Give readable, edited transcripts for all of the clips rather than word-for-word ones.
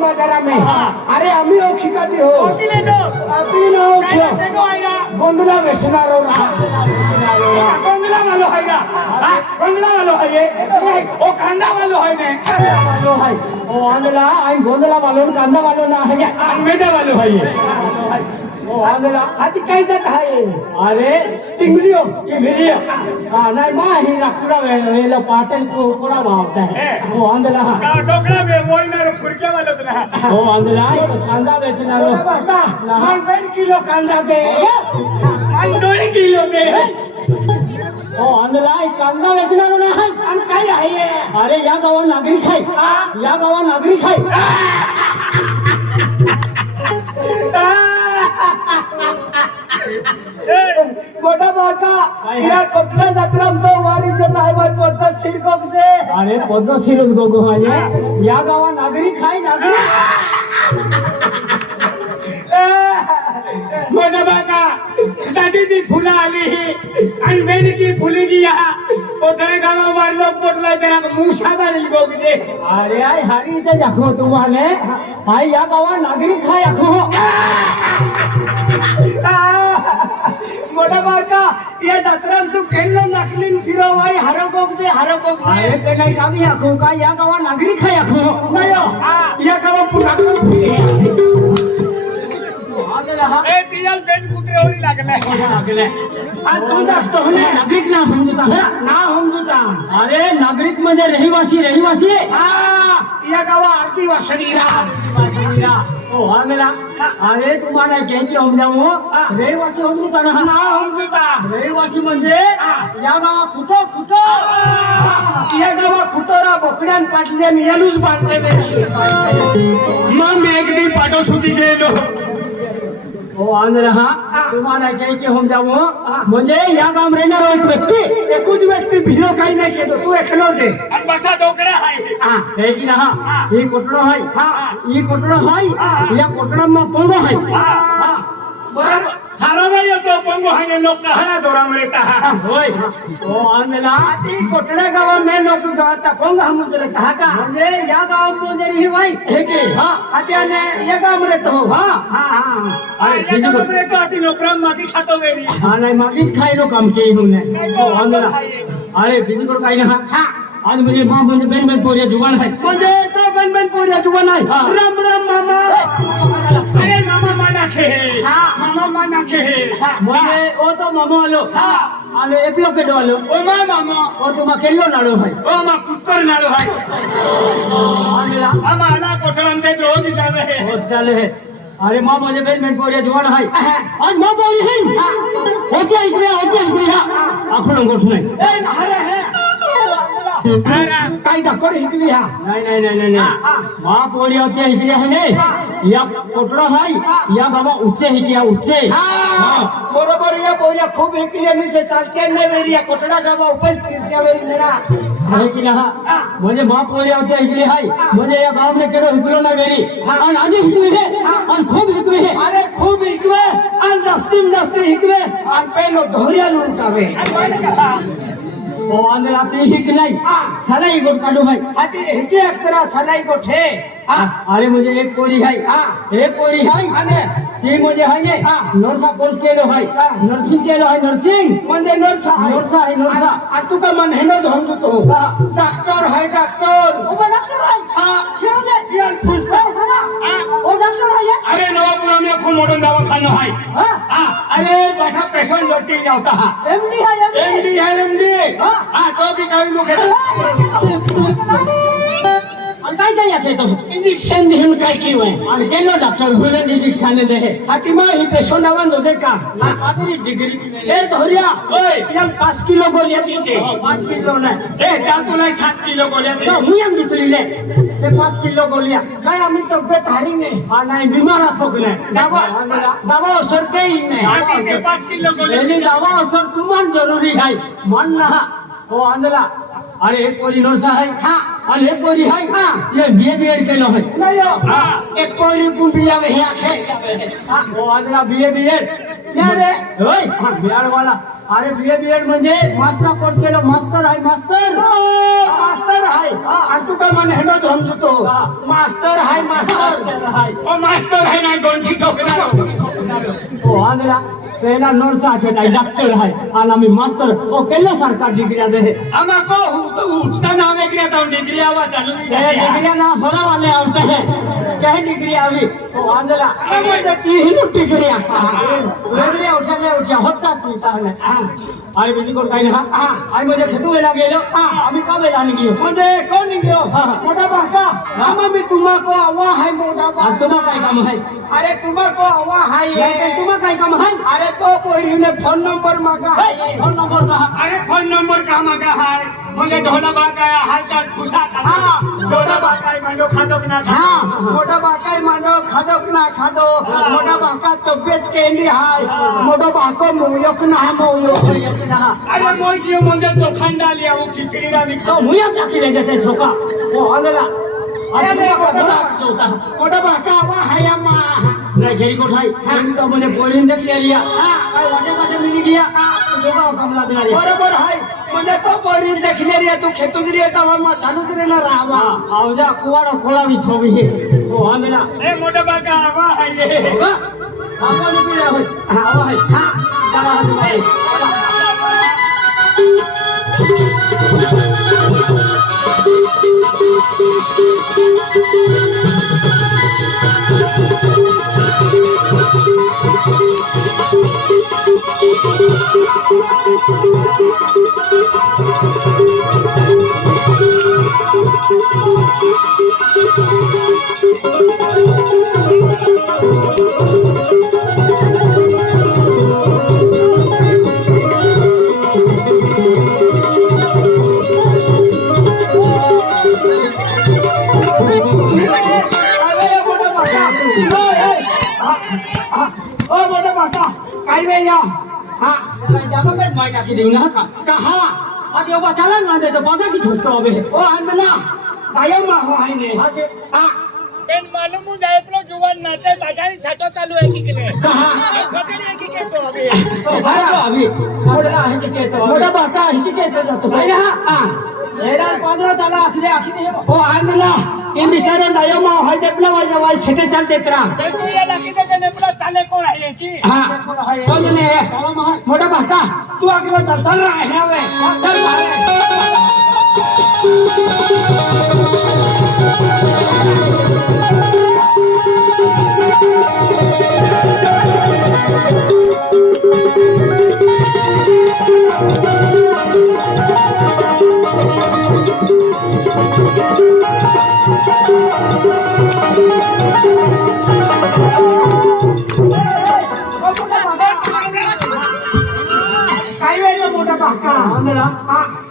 बाजारा में अरे आम्ही ओळखीकाठी हो आपली नाव गोंधळा वेसणार गोंधळा वालो है ना गोंधळा वालो है ये ओ कांदा वालो है ने वालो है ओ आंधळा आणि गोंधळा वालो कांदा वालो ना है मेदा वालो है ये ओ आंधळा आधी काय जात आहे अरे टिंगलियो नाही मा ही रखडा वेला पाटल को कोडा भावता है ओ आंधळा का डोकड़ा में बोलणार फुरक्या वालत ना ओ आंधळा कांदा बेचणार लहान 2 किलो कांदा दे आणि 2 किलो दे ओ आंधळा कांदा बेचणार नाही आणि काय आहे अरे या गावात नागरिक आहे या गावात नागरिक आहे मोठा बाका या कोकणा जत्रा तो वारीचे नायबाई पद्धतशीर गोगजे अरे पद्धतशीर गोगो आहे या गावात नागरिक आहे नागरिक मोठा बाका दादी ती फुलं आली आणि मेन की फुली की या कोठे गावा वारलो पोटला जरा मुशा मारली गोगजे अरे आई हारी इथे दाखव तुम्हाला आई या गावात नागरिक आहे दाखव मोठा बाका या जत्रा तू केलो नकली फिरव आई हरो गोगजे अरे ते नाही कामी आखो का या गावात नागरिक आहे आखो नाही या गावात पुन्हा ए तियाल बेन कुत्रेवरी लागले आज तू जातो हो नागरिक ना समजूता अरे नागरिक म्हणजे रहिवासी या गावा आदिवासी ओ आमेला अरे तुम्हाला घ्यायची समजावू रहिवासी समजूता ना रहिवासी म्हणजे या गावा कुठं या गावा कुठोरा बोकड्यान पाटल्यान यालूच बांधते मग मी एक दिन पाठव सुटी गेलो ओ आंध्रा तुम्हाला घ्यायची समजावू म्हणजे या गाव राहणारा एक व्यक्ती एकूच व्यक्ती भिरो काही नाही केलो तू एकलोच आहे आणि बसा डोकड़ा आहे हे की ना ही कोटडो आहे ही कोटडो आहे या कोटडामा पंगो आहे बरोबर थारावा येतो पंगो आहे लोक कहाना दोरामध्ये कहा होय ओ आंधला ती कोटडा गावा में लोक गाता पंगो हमजरे कहा का म्हणजे या गाव म्हणजे ही वाई हे की आत्याने या गाव मध्ये तो अरे या गाव मध्ये तो आती नोकरा मागी खातो वेरी नाही मागीच खायलो काम के हुने ओ आंधला अरे बिजकोर काही ना आज म्हणजे मां म्हणजे बेन पोरिया जुवान आहे म्हणजे तो बेन पोरिया जुवान आहे राम मामा अरे मामा माना खे म्हणजे ओ तो मामा आलो आणि एपलो केडो आलो ओ मामा ओ तुमा केल्लो नाडो भाई ओ मा कुत्तर नाडो भाई आला आम्हाला कोठरांदे रोज जाणे है हो चले है अरे मां म्हणजे बेन पोरिया जुवान आहे आज मां बोली है होते इकडे आपण गोठ नाही ए अरे है काय डक्कर इकली हा नाही मा पोरिया होते इकली आहे ने या कोटडा आहे या गावा उच्चे हिकिया उच्चे बरोबर या पोरिया खूप इकली आणि जे चालते ने वेरिया कोटडा गावा उपर फिरत्या वेरी नेरा आहे की ना म्हणजे मा पोरिया होते इकली आहे म्हणजे या गाव में केडो हिकलो ना वेरी आणि आज हिकली है आणि खूप हिकली है अरे खूप हिकवे आणि जास्ती हिकवे आणि पेलो धोरिया लुरकावे ओ आंधळा ते हिक नाही सलाई गोट काढू भाई आती हिके अक्तरा सलाई गोट है अरे मुझे एक पोरी है आणि ती म्हणजे आहे नर्सा कोर्स केलो है नर्सिंग केलो है नर्सिंग म्हणजे नर्सा आहे आ तू का मन हेनो समजतो डॉक्टर है डॉक्टर ओ डॉक्टर है क्यों दे यार पूछता ओ डॉक्टर है अरे नवापुरा में खूप मोठा दवाखाना है अरे बसा पेशंट जोटी जाता एमडी तो भी काही लोक काय काय याते तो इंजेक्शन देहन काय किवे आणि केलो डॉक्टर होले इंजेक्शन दे हातिमा ही पेशंट आवन होते का आधी डिग्री की ए धोरिया ओय यम 5 किलो गोलियां देते 5 किलो नाही ए जा तुला 7 किलो गोलियां दे मी यम दितलीले ते 5 किलो गोलियां काय आम्ही तब्येत हारी नाही नाही बीमार असोकले दवा असर काही नाही आधी ते 5 किलो गोलियां दवा असर तुम्हाला जरूरी आहे मन ना ओ आंधला अरे एक पोरी नर्सा है आणि एक पोरी है ये बीए केलो है नहीं एक पोरी कुंडिया में आखे ओ आंधला बीए यारे ओय बिहार वाला अरे बीए म्हणजे मास्टर कोर्स केलो मास्टर आहे आणि तू का मन हेनो समजतो मास्टर आहे मास्टर ओ आंधळा पहिला नर्स आहे नाही डॉक्टर आहे आणि आम्ही मास्तर ओ केले सरकार डिग्री दे आम्हा को उठता नाव डिग्री आता डिग्री आवा चालू डिग्री ना होरा वाले आवते हैं क्या डिग्री आवी ओ आंधळा म्हणजे की ही डिग्री डिग्री उठा होता पीता है आणि बिजी कोण काही ना आणि म्हणजे खेतू वेला गेलो आम्ही का वेला नाही गेलो म्हणजे कोण गेलो मोठा बाका आम्हा मी तुम्हाला आवा है मोठा बाका तुम्हा काय काम आहे अरे तुम्हाला आवा है तुम्हा काय काम आहे अरे तो पोरीने फोन नंबर मागा फोन नंबर का अरे फोन नंबर का मागा है म्हणजे ढोला बाका हालचाल खुशा हा ढोला बाका मांडो खादोक ना हा मोठा बाका मांडो खादोक ना खादो मोठा बाका तब्येत केली हाय मोठा बाको मोयक ना मोयक अरे मोयकी म्हणजे तो खंडाली आऊ खिचडी रा तो मुया टाकी ले जाते सोका ओ आलेला अरे मोठा बाका आवा हाय मा नाही घरी कोठाई तो म्हणजे पोळीन देखली लिया काय वाटे वाटे मिनी लिया दोघा कमला दिला बरोबर हाय म्हणजे तो पोरीन देखली लिया तू खेतून रे का मा चालूच रे ना रावा आवजा कुवाडा कोळा बी छोबी ओ आलेला ए मोठा बाका आवा हाय आवा नि पिला होय आवा हाय चला हात काय वे या हा जागा पे माय टाकी देना का कहा आज यो बचाला ना दे तो पता की झूठ अबे ओ अंदला आयो मा हो हाय ने हा पेन मालूम हो जाए प्लो जुवान नाचे बाजारी छाटो चालू है की के कहा खतरी है की के तो अबे तो भाई अभी मोडा है की तो मोडा बाका है की के तो जातो भाई हां एरा 15 चला आखले आखी दे ओ अंदला ये बिचारा नायो मा होय देपला वाजा वाय छटे चलते तरा तू या लाकी दे नेपला चाले कोण आहे की हां तो ने मोडा बाका तू आगे चल रहा है वे चल मारे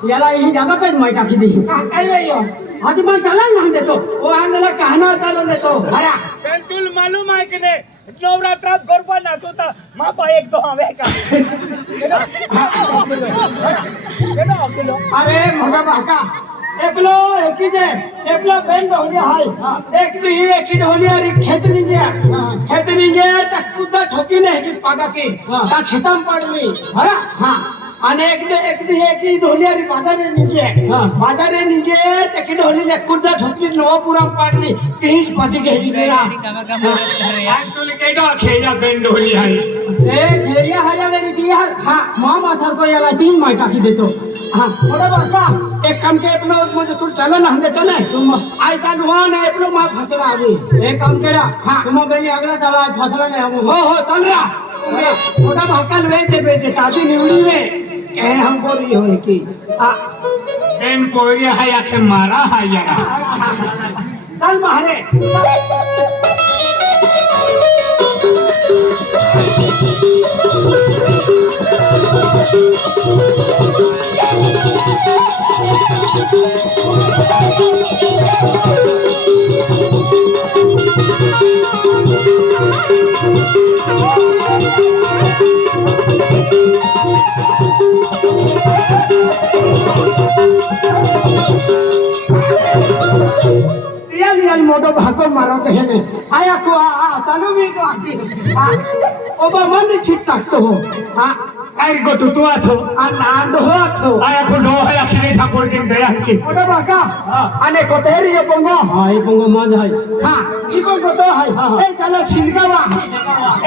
याला ही जागा पे माय टाकी दी काय वे आज मैं चला ना देतो ओ अंदला कहना चालून देतो हरा पण तुल मालूम आहे की नाही नवरात्रात गरबा नाचवता मा पा एक तो हवे का अरे मोठा बाका एकलो एकी जे एकलो बेन ढोली हाय एक दी एकी ढोली अरे खेत निंगे तक कुदा ठोकी ने की पागा की ता खेतम पडली हरा हां आणि एक ढोली बाजारे निघे त्याची ढोली लेकुरदा ठोकली नवापुराम पाडली तीच पती घेली गेला तुला काय का खेळा बेन ढोली आहे ए खेळ्या हाया मेरी बिहार हां मामा सारखो याला 3 माय टाकी देतो हां थोडा बाका एक काम के अपनो म्हणजे तू चला ना देतो ना तुम आय का नुवान आहे अपनो मा फसला आवी एक काम केला हां तुम बेली अगला चला फसला नाही हम हो चल रहा थोड़ा भाकल वेचे बेचे ताजी निवडी वे ए हमको रही हो की एन पोरी है आके मारा है यार चल मारे मोटो भागो मारत हे ने आया को चालू मी तो आजी ओबा मन छिट टाकतो हो हा আর গো তু আছো আর না দহ আছো আর এখন নয় আখিরে ঠাকুর দিন দেয়া কি ওটা বাকা আনে কতেরি এ পঙ্গ হ্যাঁ এই পঙ্গ মাঝ হয় হ্যাঁ চিকন কত হয় এই চালা সিলগাওয়া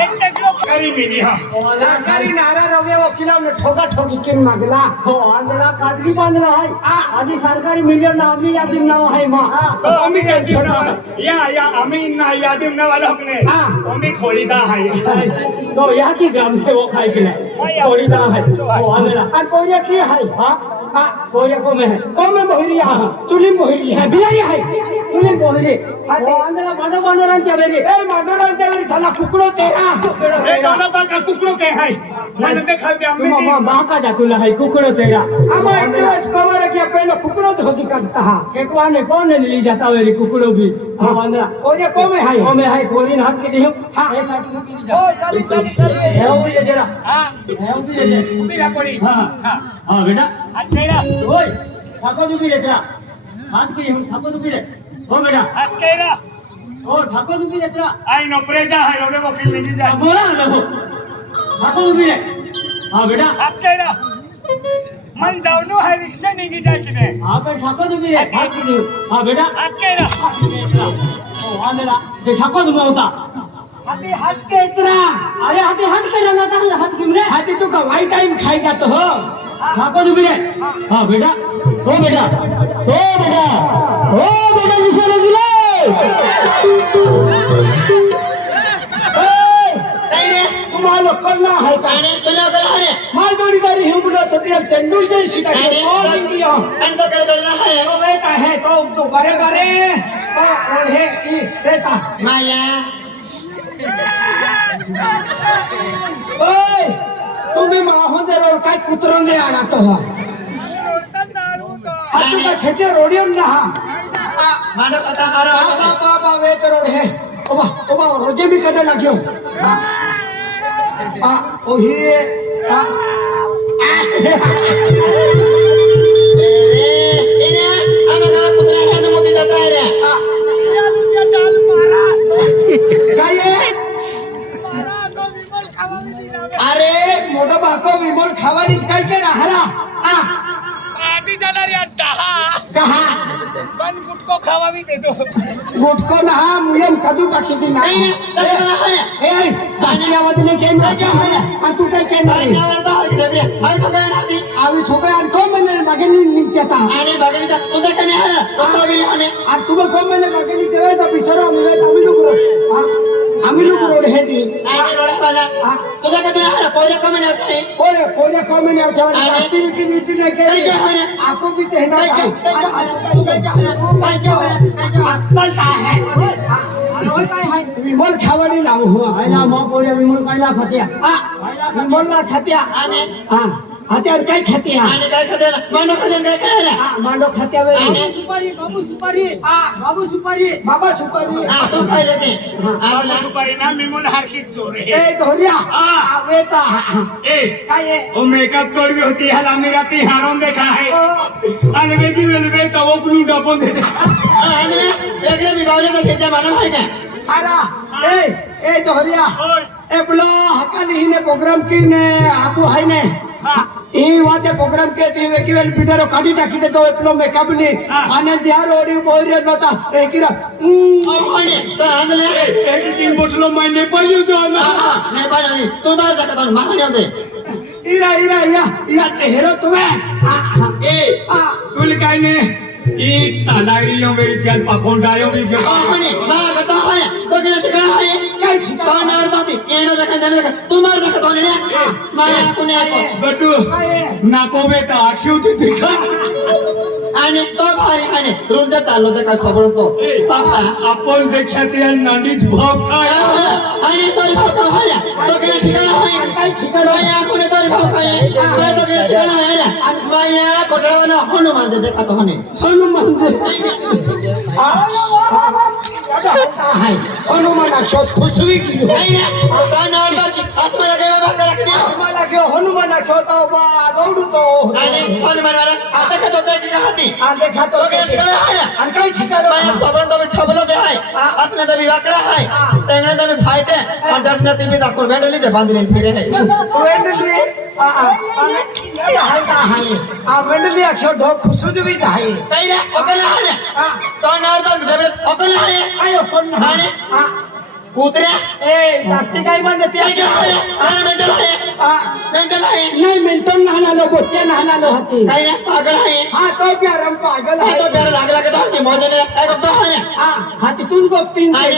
একটা কিলো করি মিনি হ্যাঁ सरकारी नारा रवे वकीला ने ठोका ठोकी किन मागला हो आंध्रा काटली बांधला आहे आधी सरकारी मिलियन आम्ही यादीम नाव आहे मा तो आम्ही यादीम नाव या आम्ही ना यादीम नाव वाला अपने आम्ही खोलीदा आहे तो या की ग्राम सेवक आहे की नाही थोडीसा आहे हो आंध्रा और कोरिया की है हा हा कोया को में है ओ में मोहरिया चुली मोहरिया है बिहारी आहे तुम्ही बोलले हो आंध्रा बडा बांधरांच्या वेळी ए मांडोरांच्या वेळी झाला कुकडो तेरा ए दोन बाका कुकलो के आहे मला ते खाते आम्ही तुम्हा बाका दाखवला आहे कुकडो तेरा आमा एक दिवस कवर के पहले कुकडो होती करता हा केकवाने कोण दिली जाता वेळी कुकडो भी हो आंध्रा कोरिया को में है हो में आहे कोरीन हात के देऊ हा हे साठी मुकी ओ चली चली चली हे हो ये जरा हां हे हो ये जरा उभी रा पडी हां हां बेटा हात केरा ओय ठाको दुबी रे तेरा हात की ठाको दुबी रे हो बेटा हात केरा ओ ठाको दुबी रे तेरा आई नोकरेजा आहे रोडे वकील निघी जाय बोला ना नको ठाको दुबी रे हां बेटा हात केरा मन जाऊनो आहे रिक्षा निघी जाय की नाही हां पे ठाको दुबी रे हात की देऊ हां बेटा हात केरा ओ आंधळा ते ठाको दुबा होता हाथी हाथ के इतना अरे हाती हात के रंगाता हात घेऊन रे हाथी तो का वाई टाइम खाई जात हो ठाको दुबी रे हां बेटा ओ बेटा ओ बेटा ओ बेटा निशाने दिले तुम्हाला करना है का तुला करा रे माल जोड़ीदारी ही बोला तो तेल चंदूर जैसी का और इंडिया अंदर कर करना है तो बेटा है तो बड़े बड़े और है की बेटा माया ओए तुम्ही माहोदर और काय कुत्रों ने आना तो हो हाथी का ठेके रोडियम ना मानो पता हरा बाबा वे तो रोड है ओबा रोजे भी कदे लाग्यो ओही इने आम्ही का कुत्रा खायचं मोठी जात आहे रे काय अरे मोठा बाको विमोल खावानीच काय के राहला आधी जाणार या दहा कहा पण गुटको खावावी देतो गोटको ना मुयम कदू टाकी दी ना नाही तसं नाही ए बाकी आवाज ने केन काय आहे आणि तू काय केन नाही त्यावर तर हरकत नाही आणि तो काय नाही आवी छोकरा आणि को मने मागणी निघता आणि बघितलं तुझं काय नाही हरा तो बिल आणि आणि तू को मने मागणी तेव्हा तर बिसरो आम्ही लोक रोड हे दी आणि डोळा पाला तुझं काय नाही हरा पहिलं कमी नाही होत कोरे को मने आठवणी ऍक्टिव्हिटी नाही केली आपो भी ते ना चलता है विमोल खावानी लाव हो आयला मग पोऱ्या विमून कायला खात्या विमोल ना खात्या आणि हा खात्यावर काय खात्या आणि काय खात्या मांडो खात्या काय करायला मांडो खात्यावर सुपारी बाबू सुपारी बाबू सुपारी बाबा सुपारी तू खायला ते आपला सुपारी ना मिमून हारकी चोर ए आहे धोरिया वेता ए काय वो मेकअप तोड़ भी होती है मेरा ती हारों देखा है आणि वेगी वेलवे तो वो ब्लू डबो देते आणि एकले मी बावले तर मानव आहे का अरा ए धोरिया ओय ए बोलो हकानी हिने प्रोग्राम किने आपू है ने ई वाते प्रोग्राम के ती वेकिवेल पिटारो काढी टाकी दे तो एपलो मेकअप नि आने दिया रोडी बोरिया नता ए किरा आणि तर आणले एक दिन बोतलो मैंने पायू जो ना नाही पाहिजे तू बाहेर जात होता महाणी होते इरा या चेहरा तुम्हें ए तुल काय ने ई तालारियों मेरी क्या पकोंडायो भी जो आणि माग तो आहे तो किती ठिकाण आहे काय ठिकाण तो नाही होती येणं देखा तू मार देखा तो नाही माया कुणी आहे गटू नाको बेटा आखियों ती दिखा आणि तो भारी आणि रुंद चाललो ते काय खबर तो सापा आपण देखते नाडीत भाव खाय आणि तोरी भाव का व्हायला तो किती ठिकाण आहे काय ठिकाण माया कुणी तोरी भाव काय तो किती ठिकाण आहे माया कोटरावना हनुमान देते का तो म्हणे हनुमान है हनुमान शोध खुशवी की हो नाही ना काना की आत्माला देवा भाग लागते मला घेऊ हनुमान शोध बा दौडू तो आणि हनुमान वाला आता का तो त्या हाती आले खातो तो किती ठिकाण आहे आणि काय ठिकाण माया सोबत तो ठबलो दे आहे आतने तो वाकडा आहे तेंगणे तो फायटे आणि दर्शना ते दाखवून भेटली ते बांधले फिरे आहे वेंडली मंडली अख्यो ढो खुशुद भी जाए काही रे ओकला आहे तो नॉर्दन डबल ओकला आहे आयो कोण आणि कुत्र्या ए जास्ती काय म्हणते काय आहे काय मेंटल आहे नाही मेंटल नाहनालो गोत्या नाहनालो होती काही रे पागल आहे हा तो प्यारम पागल काय आहे तो प्यार लागला का तो मोजने काय करतो आहे हा तिथून गोपतीन आणि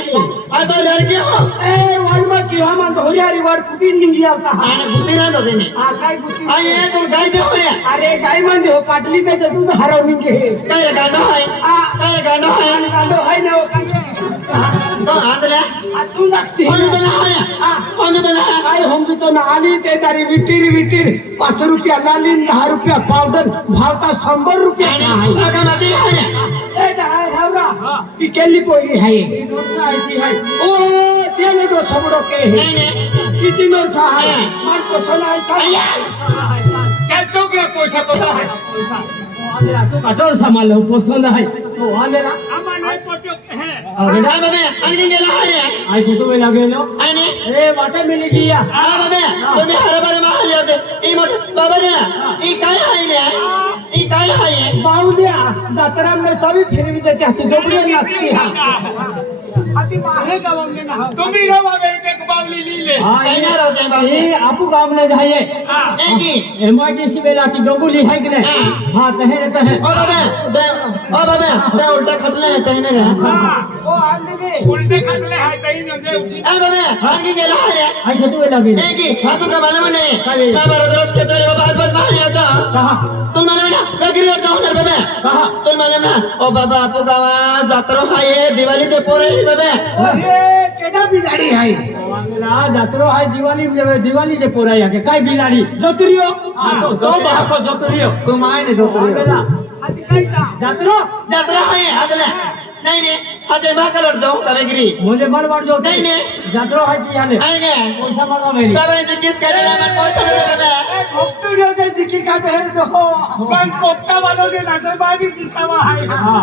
आता लडकी हो ए वाडमा किंवा मन धोरियारी वाड कुतीन निघली आता आणि बुद्धी नाही होते ने हा काय कुतीन आणि तू काय देऊ रे अरे काय म्हणते हो पाटली त्याच्या दूध हरवून घे काय रे गाणं आहे काय रे गाणं आहे कांदो आहे ना तो आंधळ्या तू लागते कोण तो नाही काय होमतो ना आली ते तारी विटीर 5 रुपया लाली 10 रुपया पावडर भावता 100 रुपया आहे का माती आहे ए काय हावरा की केली पोरी आहे ओ ते लो सबडो के नाही नाही किती नो सहाय मन पसंद आहे काय चोकला पैसा तो आहे कठोर सांभाळलो पसंद आहे तो आलेला आम्हाला पटक है बेटा बाबा आणखी गेला आहे आई किती वेळ लागेल आणि ए वाटा मिली गिया हा बाबा तुम्ही हरभरा मारले होते ई मोठे बाबा रे ई काय आहे रे ई काय आहे बावल्या जत्रा में चावी फिरवी देते हाती जोबडी नसती हाती माहे गावंगे ना तुम्ही रो बेटे बावली लीले काय नाही राहते बाबा ए आपू गाव में जाइए ए की एमआईटीसी बेला की डोंगुली है कि नहीं हां तहे रहता है ओ बाबा ते उलटा खटले आहे तहने रे ओ आले रे उलटे खाल्ले हाय ताई नजे उठी ए बाबा आणखी गेला आहे आई किती वेळ लागेल ए की अजून का मला म्हणे काय? बाबा रोज के तोरे बाबा आज मारले होता कहा तुम मला म्हणा नगरी वर जाऊन रे बाबा कहा तुम मला म्हणा ओ बाबा आपू गावात जात्रा आहे दिवाळीचे पोरे बाबा अरे केडा बिलाडी है वांगला जात्रो है दिवाली जे पोरा या के काय बिलाडी जत्रियो तो बाको जत्रियो तुम आहे ने वांगला हाती काय ता जत्रो जात्रा आहे आदला नाही नाही आता बाकावर जाऊ तवेगिरी मुझे मन वर जो नाही नाही जत्रो है की याले आणि काय पैसा मागा मेरी बाबा इथे किस करायला मग पैसा नाही बाबा भक्तुडियो जे जिकी काटे है तो पण पोपटा वालो जे नाचे बागी चितावा हाय हां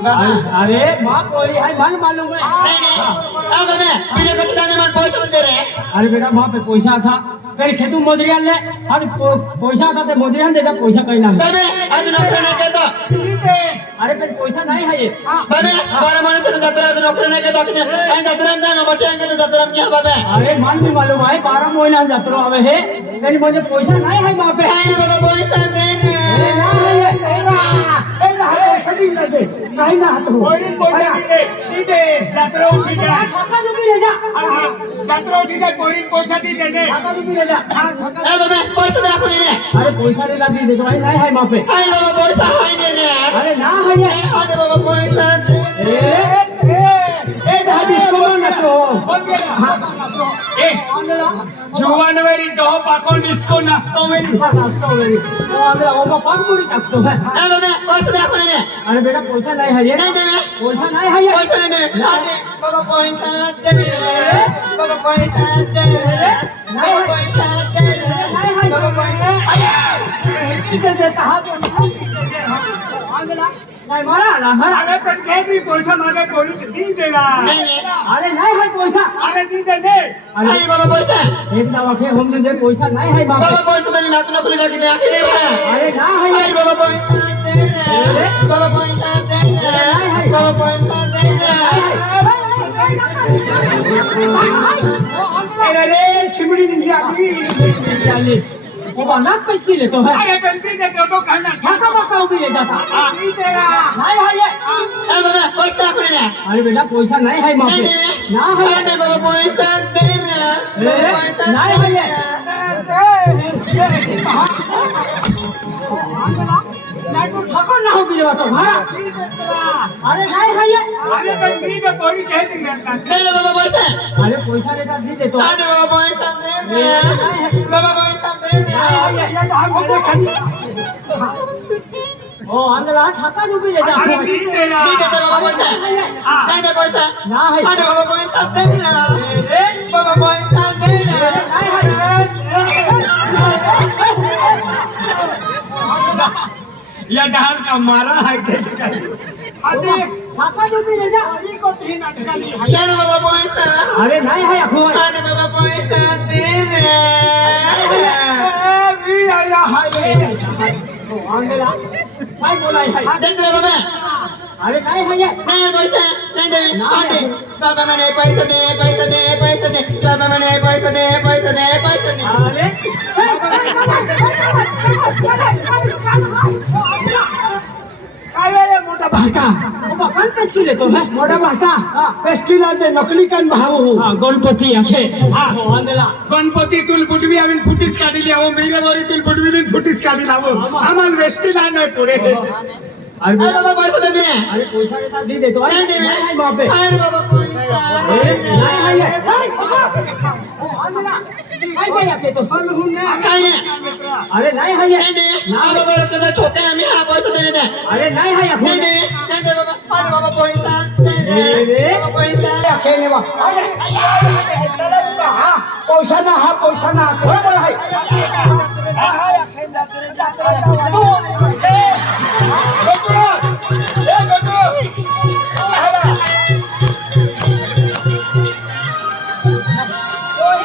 अरे मां कोई है मन मालूम है नाही नाही आ बाबा बिना कटताने मग पैसा दे रे अरे बेटा वहां पे पैसा था मेरे खेतू मोजरियान ले अरे पैसा था ते मोजरियान देता पैसा कहीं ना बाबा आज नोकरी नाही करतो अरे पण पैसा नाही है ये बाबा बारा माणसाने जत्रा आज नोकरी नाही करतो की आणि जत्रा जाणं मोठे अंगण जत्रा क्या बाबा अरे मान भी मालूम है 12 महीना जत्रो आवे है लेकिन मुझे पैसा नहीं है वहां पे काय बाबा पैसा दे रे नहीं ना तो कोणी पैसा दिले दिले जत्रा उठी जा ठका जो भी ले जा जत्रा उठी जा कोणी पैसा दी दे ठका जो भी ले जा ए बाबा पैसा दाखव रे अरे पैसा ले ला दे तो भाई नहीं है वहां पे आई बाबा पैसा आहे ने रे अरे ना है ये अरे बाबा पैसा दे ए दादी को ना तो बोल गेला ए जुवान वेरी डो पाकोन डिस्को नाचतो वेरी वो आगे वो पान पूरी टाकतो है ए बाबा पैसा दाखव रे अरे बेटा पैसा नहीं है ये नाही दे रे पैसा नहीं है ये पैसा नाही दे अरे बाबा पैसा दे रे बाबा पैसा दे रे बाबा पैसा दे रे बाबा पैसा किसे देता है नहीं मारा ना अरे पण काही पैसा मागे कोणी दी देना नाही नाही अरे नहीं है पैसा अरे दी दे ने आई बाबा पैसा एक दवा के हम मुझे पैसा नहीं है बाबा बाबा पैसा तरी नाक नकली लागते आखी दे रे अरे ना है आई बाबा पैसा दे रे बाबा पैसा दे रे बाबा पैसा दे रे अरे शिमड़ी नहीं आती वो बनाक पैसे ले तो है अरे बंदी दे तो खाना ठका बका भी ले जाता दी देना नहीं है ये ए बाबा पैसा दाखव रे अरे बेटा पैसा नहीं है मां नाही पे दे ना है अरे बाबा पैसा दे रे बाबा पैसा नहीं है ये नहीं तो ठका ना हो भी तो भाड़ा अरे नहीं है ये अरे बंदी दे कोणी कह दी ना दे रे बाबा पैसा अरे पैसा लेकर दी दे तो अरे बाबा पैसा दे रे बाबा पैसा दे रे ये हम ओ अंदर ठका जो भी ले जा अरे दी देना दी दे बाबा पैसा नहीं दे पैसा ना है अरे बाबा पैसा दे रे बाबा पैसा दे रे या डाल का मारा है अरे ठका जो भी ले जा को तीन अटकली है दे रे बाबा पैसा अरे नहीं है अखो अरे बाबा पैसा दे रे का हाय अंगला काय बोलाय हाय दे दे बाबा अरे काय हाय नाही पैसा नाही दे पाटे बाबा म्हणे पैसा दे पैसा दे पैसा दे बाबा म्हणे पैसा दे पैसा दे पैसा दे काय रे मोठा भाका मकान पेस्टी लेतो है मोठा भाका पेस्टीला ते नकली कान भाऊ हां गणपती आखे हां हो अंगला गणपती तुल फुटवी आम्ही फुटीच काढली आहो मेरेवारी तुल फुटवी फुटीच काढली लावो आम्हाला वेस्टीला नाही पुढे अरे बाबा पैसा दे दे अरे पैसा देता दे देतो नाही दे नाही बापे अरे बाबा पैसा नाही हाय हो अंगला काय काय आपले तो काय नाही अरे नाही हाय नाही दे हा बाबा तुझा छोटा आम्ही हा पैसा दे दे अरे नाही हाय नाही दे नाही दे बाबा अरे बाबा पैसा दे दे बाबा पैसा खेळणे वा हा पैसा ना बरोबर आहे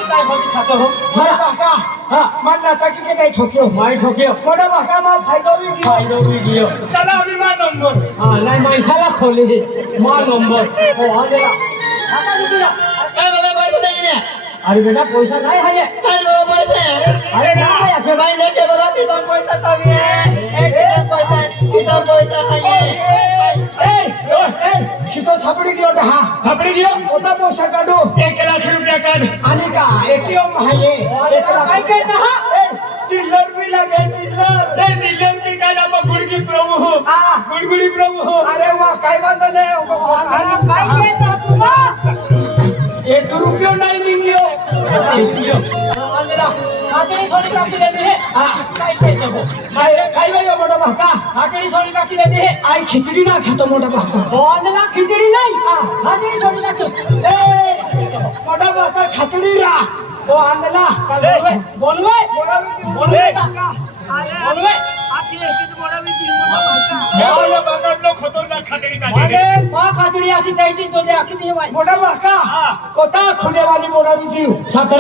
काय होती खातो हो मोठा भाका हां मन नाचा की काय ठोक्यो माय ठोकियो मोठा भाका मा फायदा बी घेऊ फायदा व्हिडिओ चला आम्ही मा नंबर हां नाही माणसाला खोली मा नंबर हो अंगला आता कितीला अरे बाबा पैसा दे दे अरे बेटा पैसा नाही हाय अरे बाबा पैसा अरे नाही हाय असे भाई देखे बाबा कितना पैसा कमी है कितना पैसा है खिचो सापडी घेऊ हा सापडी घेऊ होता पैसा काढू 1 लाख रुपया काढ आणि का एटीएम आहे 1 लाख काय ना चिल्लर भी लगे चिल्लर भी काय ना गुडगी प्रभू हो गुडगुडी प्रभू हो अरे वा काय बात नाही काय केलं तू 1 रुपया नाही निघियो अंगला खातरी सोडी टाकी देते है काय केलं काय बाई मोठा भाका खातरी सोडी टाकी देते है आई खिचडी ना खातो मोठा भाका हो अंगला खिचडी नाही खातरी सोडी टाकी मोठा भाका खिचडी रा तो अंगला बोलवे अरे पा खातरी अशी द्यायची तुझे आखी नाही वाई मोठा भाका कोता खुलेवाली मोठा विधी 17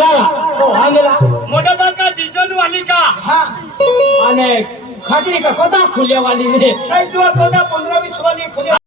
हो अंगला मोठा बाका डिझेल वाली का हा आणि खातरी का कोता खुल्यावाली रे काय तुला कोता 15-20 वाली खुले